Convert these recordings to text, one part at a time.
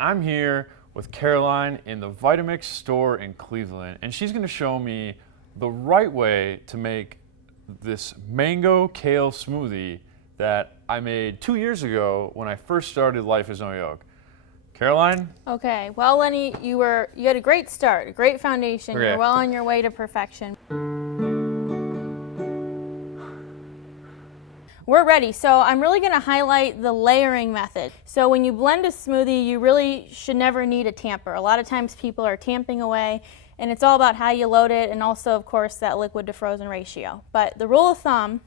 I'm here with Caroline in the Vitamix store in Cleveland, and she's going to show me the right way to make this mango kale smoothie that I made 2 years ago when I first started life as NOYOKE. Caroline? Okay, well, Lenny, you had a great start, a great foundation. Okay. You're well on your way to perfection. We're ready. So I'm really going to highlight the layering method. So when you blend a smoothie, you really should never need a tamper. A lot of times people are tamping away, and it's all about how you load it, and also, of course, that liquid to frozen ratio. But the rule of thumb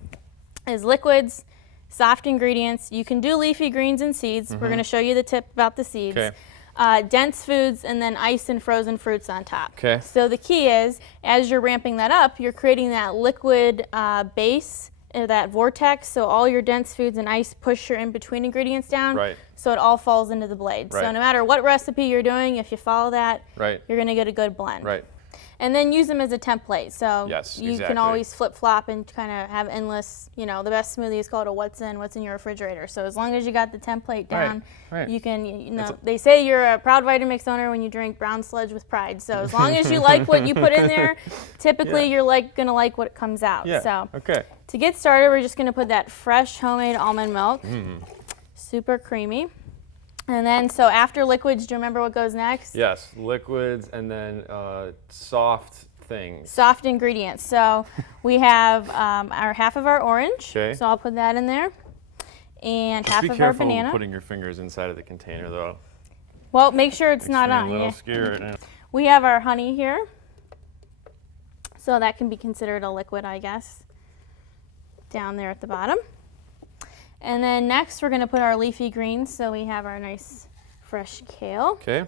is liquids, soft ingredients. You can do leafy greens and seeds. We're going to show you the tip about the seeds. Okay. Dense foods, and then ice and frozen fruits on top. Okay. So the key is, as you're ramping that up, you're creating that liquid base, that vortex, so all your dense foods and ice push your in-between ingredients down, Right. so it all falls into the blade. Right. So no matter what recipe you're doing, if you follow that, Right. you're going to get a good blend. Right. And then use them as a template. So Yes, you exactly. can always flip-flop and kind of have endless, the best smoothie is called a what's in your refrigerator. So as long as you got the template down, Right. you can, they say you're a proud Vitamix owner when you drink brown sludge with pride. So as long as you like what you put in there, typically you're going to like what comes out. Yeah. So Okay. to get started, we're just going to put that fresh homemade almond milk, super creamy. And then, so after liquids, do you remember what goes next? Yes, liquids and then soft things. Soft ingredients. So we have half of our orange. Okay. So I'll put that in there. And half Be of our careful banana. putting your fingers inside of the container, though. Well, make sure it's Makes not me on. a little Yeah. scared. We have our honey here. So that can be considered a liquid, I guess, down there at the bottom. And then next we're going to put our leafy greens. So we have our nice fresh kale. Okay.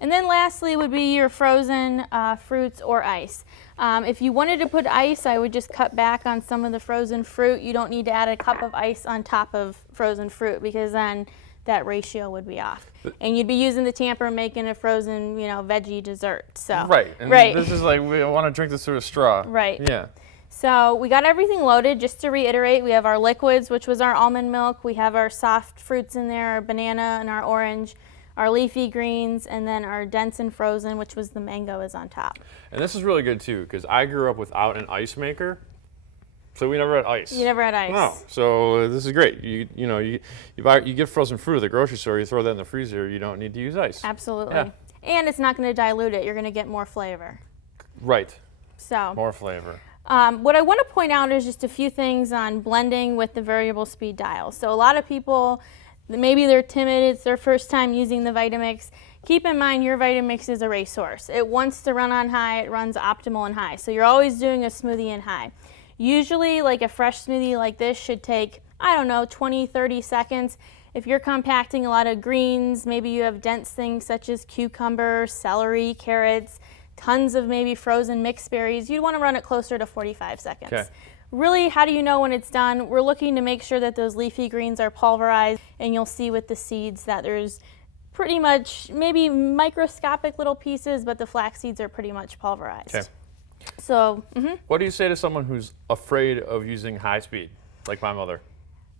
And then lastly would be your frozen fruits or ice. If you wanted to put ice, I would just cut back on some of the frozen fruit. You don't need to add a cup of ice on top of frozen fruit, because then that ratio would be off. And you'd be using the tamper making a frozen, veggie dessert. So Right. And right. This is like, we want to drink this through a straw. Right. Yeah. So we got everything loaded. Just to reiterate, we have our liquids, which was our almond milk. We have our soft fruits in there, our banana and our orange, our leafy greens, and then our dense and frozen, which was the mango, is on top. And this is really good too, because I grew up without an ice maker, so we never had ice. You never had ice. No. So this is great. You get frozen fruit at the grocery store. You throw that in the freezer. You don't need to use ice. Absolutely. Yeah. And it's not going to dilute it. You're going to get more flavor. Right. So More flavor. what I want to point out is just a few things on blending with the variable speed dial. So a lot of people, maybe they're timid, it's their first time using the Vitamix. Keep in mind your Vitamix is a racehorse. It wants to run on high, it runs optimal and high. So you're always doing a smoothie in high. Usually like a fresh smoothie like this should take, 20, 30 seconds. If you're compacting a lot of greens, maybe you have dense things such as cucumber, celery, carrots, tons of maybe frozen mixed berries, you'd want to run it closer to 45 seconds. Okay. Really, how do you know when it's done? We're looking to make sure that those leafy greens are pulverized, and you'll see with the seeds that there's pretty much maybe microscopic little pieces, but the flax seeds are pretty much pulverized. Okay. So, What do you say to someone who's afraid of using high speed, like my mother?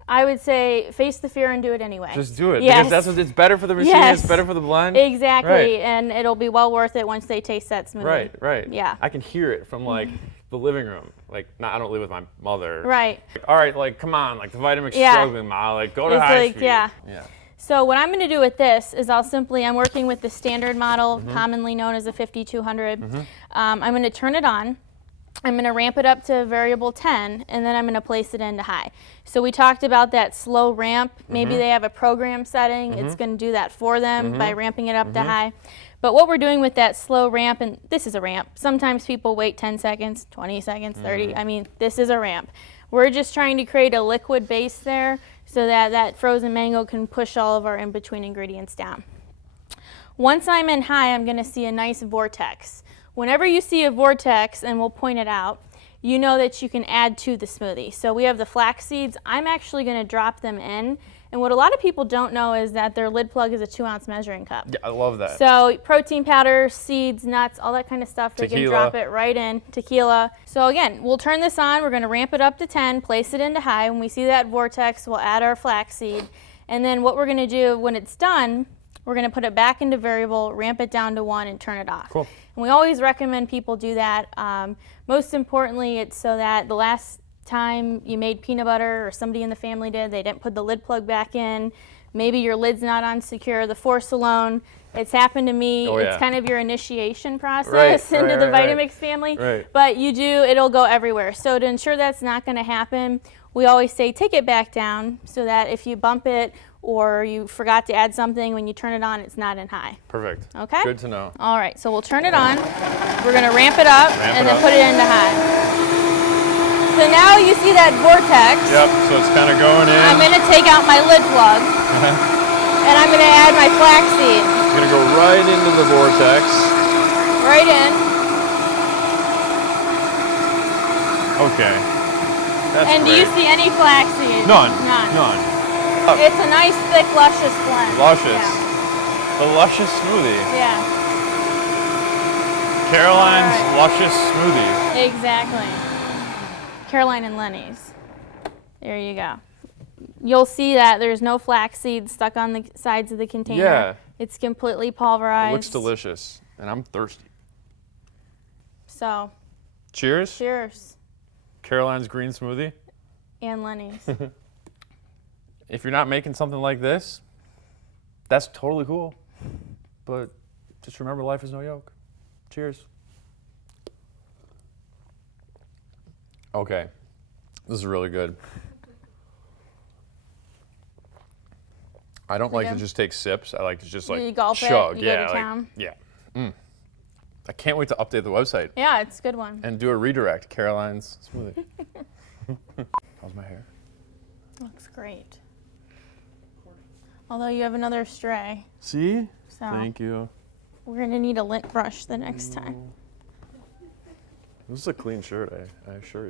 I would say face the fear and do it anyway. Just do it, Yes. because that's what it's better for the machine. Yes. It's better for the blend. Exactly, Right. and it'll be well worth it once they taste that smoothie. Right. Yeah. I can hear it from like the living room. Like, I don't live with my mother. Right. All right, like, come on, like the Vitamix Yeah. struggling, Ma. Like, go to It's high like, speed. yeah. Yeah. So what I'm going to do with this is I'm working with the standard model, commonly known as a 5200. I'm going to turn it on. I'm going to ramp it up to variable 10, and then I'm going to place it into high. So we talked about that slow ramp. Maybe they have a program setting. It's going to do that for them by ramping it up to high. But what we're doing with that slow ramp, and this is a ramp. Sometimes people wait 10 seconds, 20 seconds, 30. I mean, this is a ramp. We're just trying to create a liquid base there so that that frozen mango can push all of our in-between ingredients down. Once I'm in high, I'm going to see a nice vortex. Whenever you see a vortex, and we'll point it out, you know that you can add to the smoothie. So we have the flax seeds. I'm actually going to drop them in. And what a lot of people don't know is that their lid plug is a 2-ounce measuring cup. Yeah, I love that. So protein powder, seeds, nuts, all that kind of stuff, we can drop it right in. Tequila. So again, we'll turn this on. We're going to ramp it up to 10, place it into high. When we see that vortex, we'll add our flax seed. And then what we're going to do when it's done, We're going to put it back into variable, ramp it down to 1, and turn it off. Cool. And we always recommend people do that. Most importantly, it's so that the last time you made peanut butter or somebody in the family did, they didn't put the lid plug back in. Maybe your lid's not on secure, the force alone. It's happened to me. Oh, It's yeah. kind of your initiation process into the Vitamix family. Right. But you do, it'll go everywhere. So to ensure that's not going to happen, we always say take it back down so that if you bump it or you forgot to add something, when you turn it on, it's not in high. Perfect. Okay? Good to know. All right, so we'll turn it on. We're going to ramp it up and then put it into high. So now you see that vortex. Yep, so it's kind of going in. I'm going to take out my lid plug and I'm going to add my flaxseed. It's going to go right into the vortex. Right in. Okay. That's And do great. you see any flaxseed? None. None. None. It's a nice, thick, luscious blend. Luscious. Yeah. The luscious smoothie. Yeah. Caroline's All luscious smoothie. Exactly. Caroline and Lenny's. There you go. You'll see that there's no flaxseed stuck on the sides of the container. Yeah. It's completely pulverized. It looks delicious, and I'm thirsty. So, Cheers. cheers. Caroline's green smoothie. And Lenny's. If you're not making something like this, that's totally cool. But just remember, life is no yoke. Cheers. Okay, this is really good. I don't like to just take sips. I like to just like You gulp it, chug. you go Yeah, to town. yeah. I can't wait to update the website Yeah, it's a good one. and do a redirect. Caroline's smoothie. How's my hair? Looks great. Although you have another stray, See? so Thank you. we're gonna need a lint brush the next time. This is a clean shirt, I assure you.